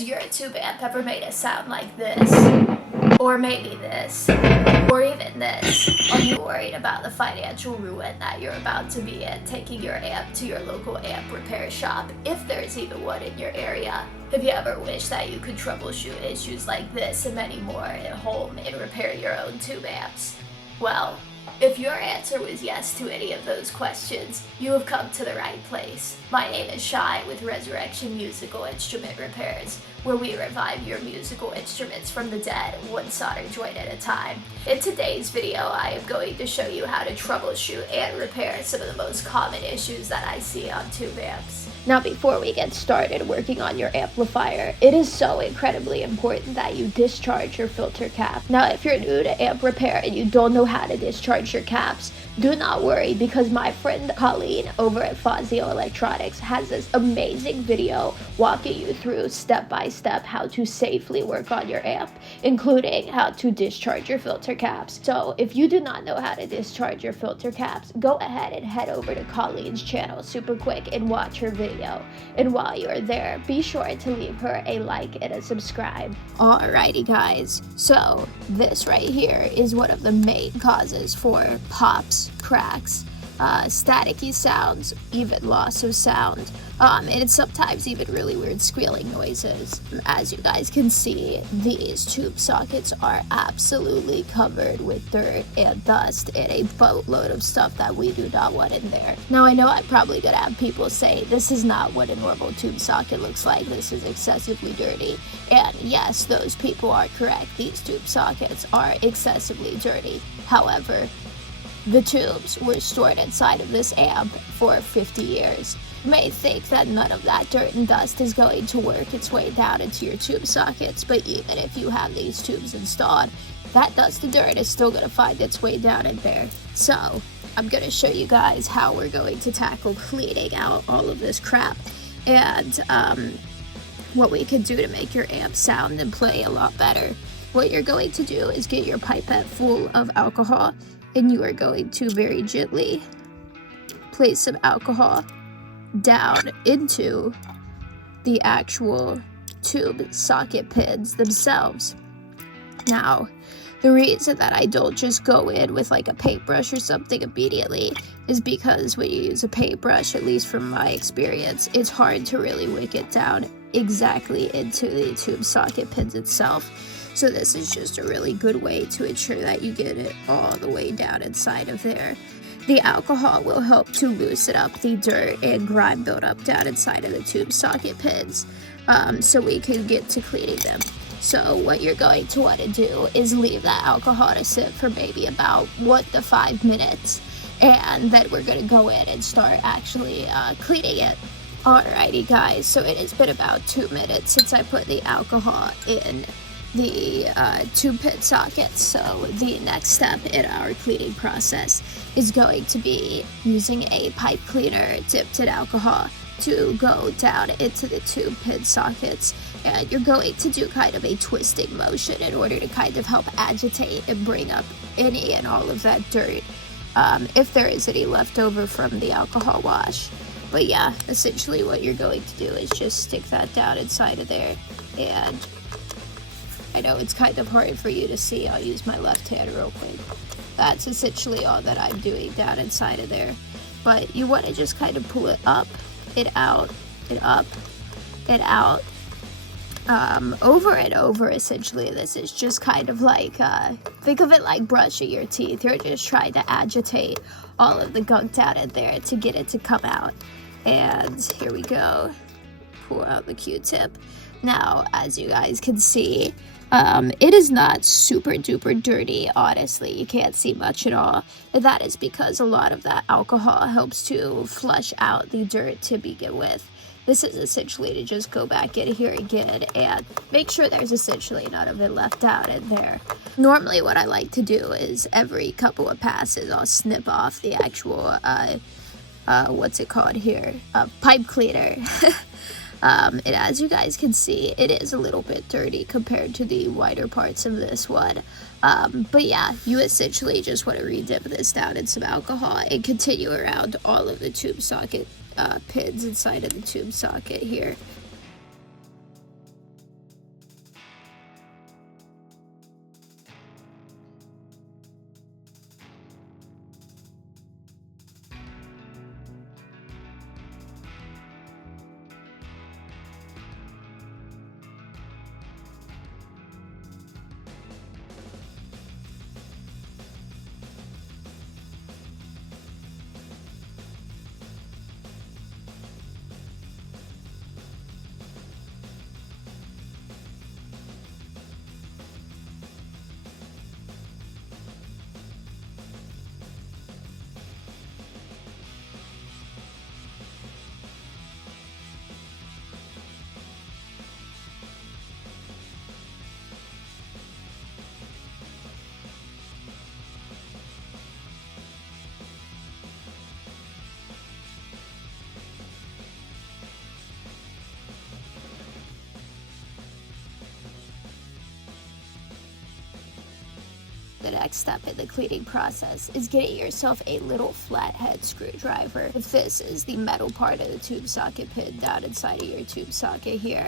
Has your tube amp ever made a sound like this? Or maybe this? Or even this? Are you worried about the financial ruin that you're about to be in taking your amp to your local amp repair shop, if there's even one in your area? Have you ever wished that you could troubleshoot issues like this and many more at home and repair your own tube amps? Well, if your answer was yes to any of those questions, you have come to the right place. My name is Shai with Resurrection Musical Instrument Repairs, where we revive your musical instruments from the dead, one solder joint at a time. In today's video, I am going to show you how to troubleshoot and repair some of the most common issues that I see on tube amps. Now, before we get started working on your amplifier, it is so incredibly important that you discharge your filter cap. Now, if you're new to amp repair and you don't know how to discharge your caps, do not worry, because my friend Colleen over at Fazio Electronics has this amazing video walking you through step-by-step how to safely work on your amp, including how to discharge your filter caps. So if you do not know how to discharge your filter caps, go ahead and head over to Colleen's channel super quick and watch her video. And while you're there, be sure to leave her a like and a subscribe. Alrighty guys, so this right here is one of the main causes for pops, cracks, staticky sounds, even loss of sound, and sometimes even really weird squealing noises. As you guys can see, these tube sockets are absolutely covered with dirt and dust and a boatload of stuff that we do not want in there. Now, I know I'm probably gonna have people say this is not what a normal tube socket looks like, this is excessively dirty. And yes, those people are correct, these tube sockets are excessively dirty. However, the tubes were stored inside of this amp for 50 years. You may think that none of that dirt and dust is going to work its way down into your tube sockets, but even if you have these tubes installed, that dust and dirt is still going to find its way down in there. So, I'm going to show you guys how we're going to tackle cleaning out all of this crap, and what we can do to make your amp sound and play a lot better. What you're going to do is get your pipette full of alcohol, and you are going to very gently place some alcohol down into the actual tube socket pins themselves. Now, the reason that I don't just go in with like a paintbrush or something immediately is because when you use a paintbrush, at least from my experience, it's hard to really wick it down exactly into the tube socket pins itself. So this is just a really good way to ensure that you get it all the way down inside of there. The alcohol will help to loosen up the dirt and grime buildup down inside of the tube socket pins, so we can get to cleaning them. So what you're going to want to do is leave that alcohol to sit for maybe about 1 to 5 minutes, and then we're going to go in and start actually cleaning it. Alrighty guys, so it has been about 2 minutes since I put the alcohol in the tube pin sockets. So the next step in our cleaning process is going to be using a pipe cleaner dipped in alcohol to go down into the tube pin sockets, and you're going to do kind of a twisting motion in order to kind of help agitate and bring up any and all of that dirt, if there is any left over from the alcohol wash. But yeah, essentially what you're going to do is just stick that down inside of there, and I know it's kind of hard for you to see, I'll use my left hand real quick. That's essentially all that I'm doing down inside of there. But you want to just kind of pull it up and out and up and out, over and over essentially. This is just kind of like, think of it like brushing your teeth. You're just trying to agitate all of the gunk down in there to get it to come out. And here we go. Pull out the Q-tip. Now, as you guys can see, it is not super duper dirty, honestly. You can't see much at all. And that is because a lot of that alcohol helps to flush out the dirt to begin with. This is essentially to just go back in here again and make sure there's essentially none of it left out in there. Normally what I like to do is every couple of passes I'll snip off the actual, what's it called here? Pipe cleaner. And as you guys can see, it is a little bit dirty compared to the wider parts of this one. But yeah, you essentially just want to re-dip this down in some alcohol and continue around all of the tube socket pins inside of the tube socket here. The next step in the cleaning process is getting yourself a little flathead screwdriver. If this is the metal part of the tube socket pin down inside of your tube socket here,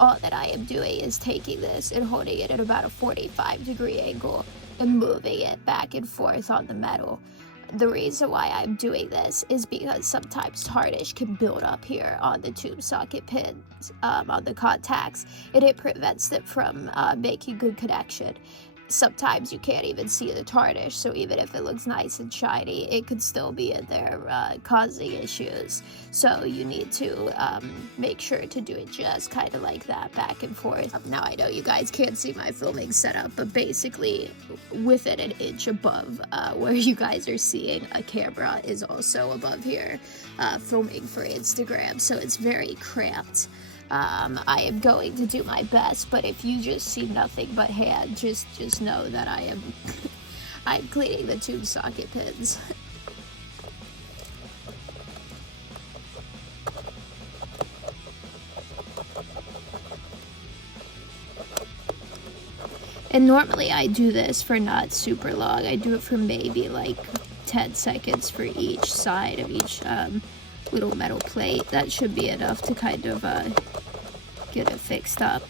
all that I am doing is taking this and holding it at about a 45-degree angle and moving it back and forth on the metal. The reason why I'm doing this is because sometimes tarnish can build up here on the tube socket pins, on the contacts, and it prevents them from making good connection. Sometimes you can't even see the tarnish, so even if it looks nice and shiny, it could still be in there causing issues. So you need to make sure to do it just kind of like that, back and forth. Now I know you guys can't see my filming setup, but basically within an inch above where you guys are seeing a camera is also above here, filming for Instagram, so it's very cramped. I am going to do my best, but if you just see nothing but hand, just know that I'm cleaning the tube socket pins. And normally I do this for not super long. I do it for maybe like 10 seconds for each side of each little metal plate. That should be enough to kind of get it fixed up.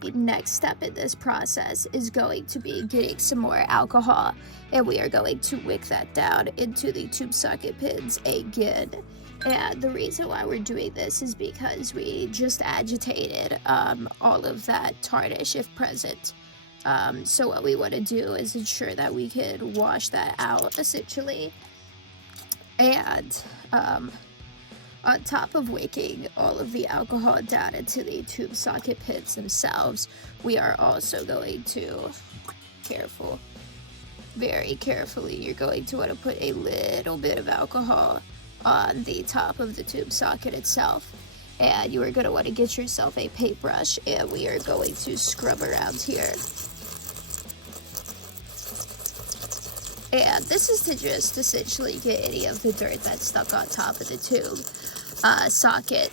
The next step in this process is going to be getting some more alcohol, and we are going to wick that down into the tube socket pins again. And the reason why we're doing this is because we just agitated all of that tarnish if present. So what we want to do is ensure that we can wash that out essentially. And on top of wicking all of the alcohol down into the tube socket pins themselves, we are also going to, very carefully, you're going to want to put a little bit of alcohol on the top of the tube socket itself. And you are going to want to get yourself a paintbrush, and we are going to scrub around here. And this is to just essentially get any of the dirt that's stuck on top of the tube socket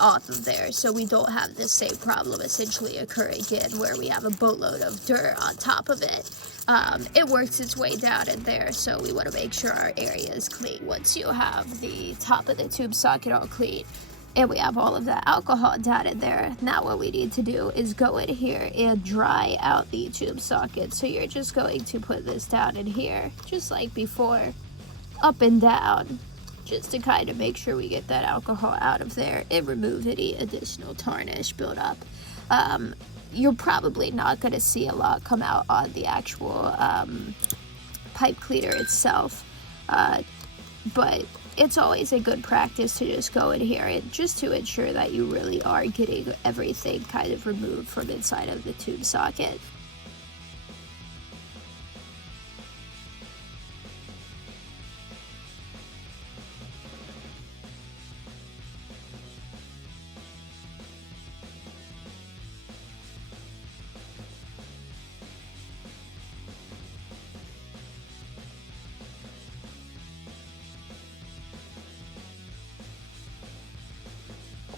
off of there, so we don't have the same problem essentially occur again where we have a boatload of dirt on top of it. It works its way down in there, so we want to make sure our area is clean. Once you have the top of the tube socket all clean and we have all of that alcohol down in there, now what we need to do is go in here and dry out the tube socket. So you're just going to put this down in here just like before, up and down, just to kind of make sure we get that alcohol out of there and remove any additional tarnish buildup. You're probably not going to see a lot come out on the actual pipe cleaner itself, but it's always a good practice to just go in here and just to ensure that you really are getting everything kind of removed from inside of the tube socket.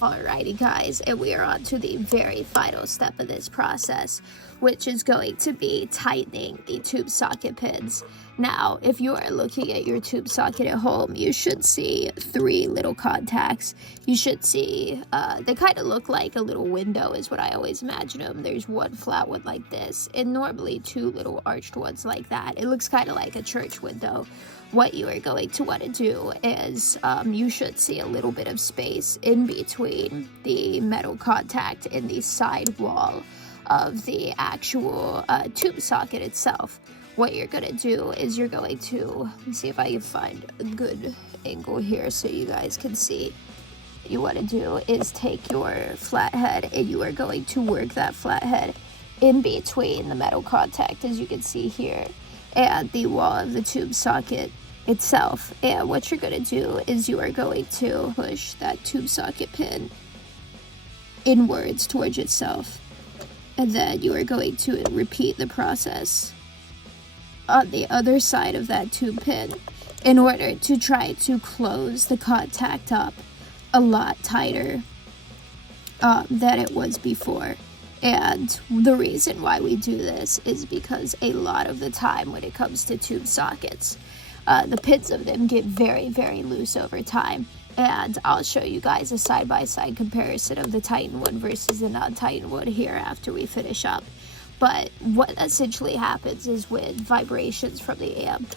Alrighty guys, and we are on to the very final step of this process, which is going to be tightening the tube socket pins. Now, if you are looking at your tube socket at home, you should see 3 little contacts. You should see, they kind of look like a little window is what I always imagine them. There's one flat one like this, and normally 2 little arched ones like that. It looks kind of like a church window. What you are going to want to do is you should see a little bit of space in between the metal contact and the side wall of the actual tube socket itself. What you're going to do is you're going to, let me see if I can find a good angle here so you guys can see. you want to do is take your flathead and you are going to work that flathead in between the metal contact, as you can see here, and the wall of the tube socket itself. And what you're going to do is you are going to push that tube socket pin inwards towards itself, and then you are going to repeat the process on the other side of that tube pin in order to try to close the contact up a lot tighter than it was before. And the reason why we do this is because a lot of the time when it comes to tube sockets, the pins of them get very, very loose over time. And I'll show you guys a side-by-side comparison of the Titan one versus the non-Titan one here after we finish up. But what essentially happens is when vibrations from the amp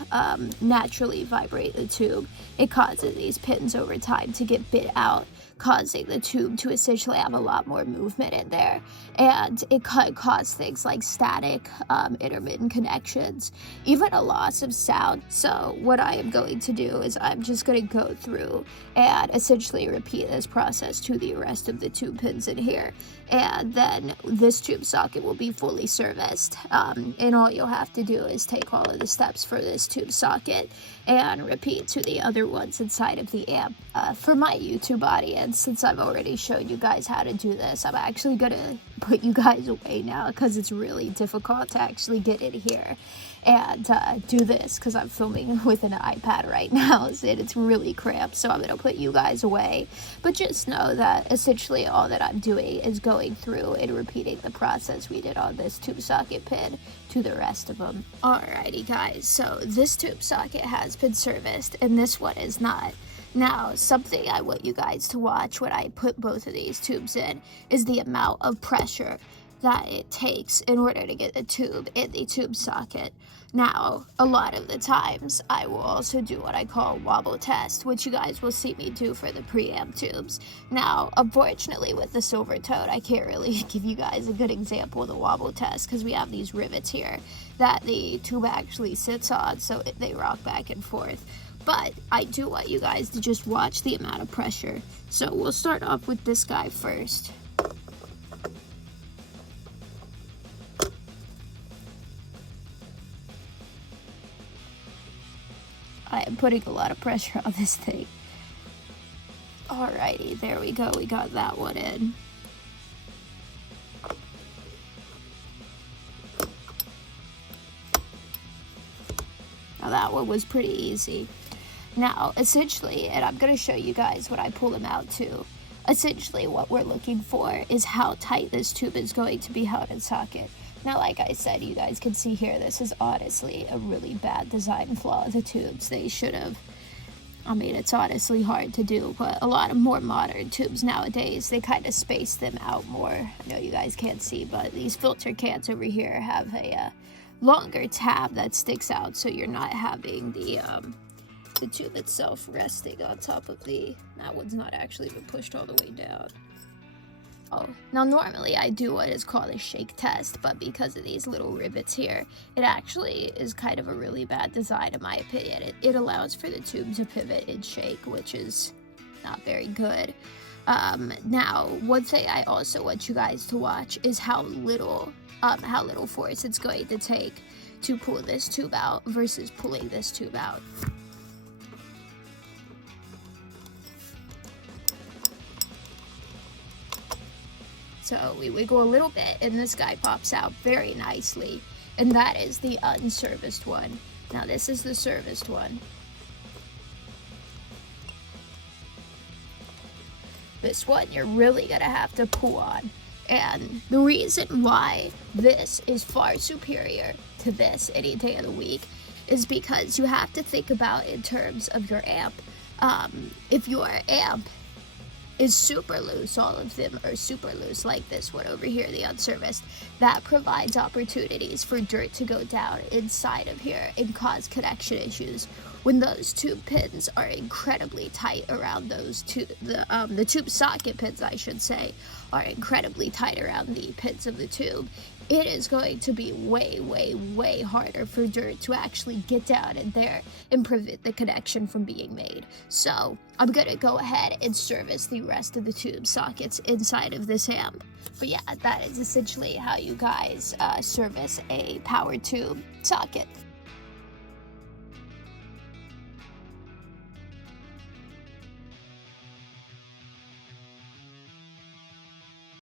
naturally vibrate the tube, it causes these pins over time to get bit out, causing the tube to essentially have a lot more movement in there. And it could cause things like static, intermittent connections, even a loss of sound. So what I am going to do is I'm just going to go through and essentially repeat this process to the rest of the tube pins in here. And then this tube socket will be fully serviced. And all you'll have to do is take all of the steps for this tube socket and repeat to the other ones inside of the amp. For my YouTube audience, since I've already showed you guys how to do this, I'm actually gonna put you guys away now because it's really difficult to actually get in here and do this because I'm filming with an iPad right now and it's really cramped, so I'm gonna put you guys away. But just know that essentially all that I'm doing is going through and repeating the process we did on this tube socket pin to the rest of them. Alrighty guys, so this tube socket has been serviced and this one is not. Now, something I want you guys to watch when I put both of these tubes in is the amount of pressure that it takes in order to get the tube in the tube socket. Now, a lot of the times, I will also do what I call a wobble test, which you guys will see me do for the preamp tubes. Now, unfortunately, with the Silver Toad, I can't really give you guys a good example of the wobble test because we have these rivets here that the tube actually sits on, so they rock back and forth. But I do want you guys to just watch the amount of pressure. So we'll start off with this guy first. I am putting a lot of pressure on this thing. Alrighty, there we go. We got that one in. Now that one was pretty easy. Now, essentially, and I'm going to show you guys when I pull them out too, essentially what we're looking for is how tight this tube is going to be held in socket. Now, like I said, you guys can see here, this is honestly a really bad design flaw of the tubes. They should have, I mean, it's honestly hard to do, but a lot of more modern tubes nowadays, they kind of space them out more. I know you guys can't see, but these filter cans over here have a longer tab that sticks out, so you're not having the tube itself resting on top of that one's not actually been pushed all the way down. Oh, now normally I do what is called a shake test, but because of these little rivets here, it actually is kind of a really bad design in my opinion. It allows for the tube to pivot and shake, which is not very good. Now, one thing I also want you guys to watch is how little force it's going to take to pull this tube out versus pulling this tube out. So we wiggle a little bit and this guy pops out very nicely. And that is the unserviced one. Now this is the serviced one. This one you're really gonna have to pull on. And the reason why this is far superior to this any day of the week is because you have to think about in terms of your amp. If your amp is super loose, all of them are super loose, like this one over here, the unserviced, that provides opportunities for dirt to go down inside of here and cause connection issues. when those tube pins are incredibly tight around the tube socket pins, I should say, are incredibly tight around the pins of the tube, it is going to be way, way, way harder for dirt to actually get down in there and prevent the connection from being made. So I'm gonna go ahead and service the rest of the tube sockets inside of this amp. But yeah, that is essentially how you guys service a power tube socket.